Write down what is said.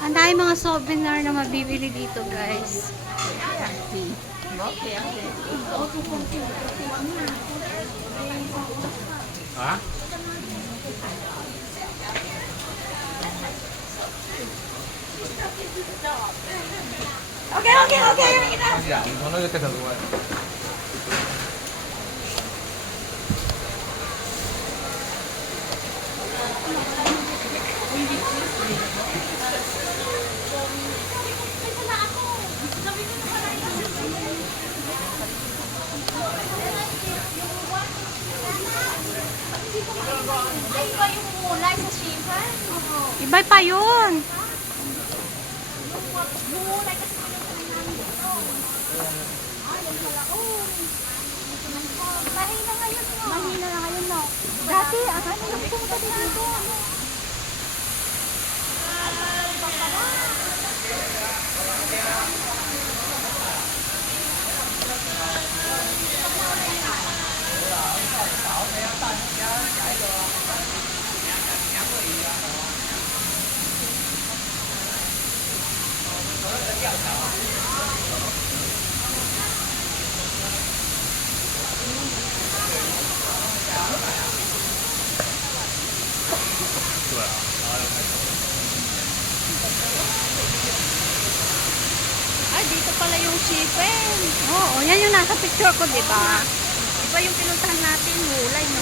Ang dami mga souvenir na mabibili dito, guys. Ha? Okay, okay, okay. Ya, no yo te saludo. Ay, iba yung mulay sa shipan. Iba pa yun. Yung mulay kasi mahina ngayon no. Mahina na ngayon no. Dati, ano yung punta dito? Ay, dito pala yung shipen. Oo, yan yung nasa picture ko, di ba? Iba yung pinuntahan natin, mulay, no?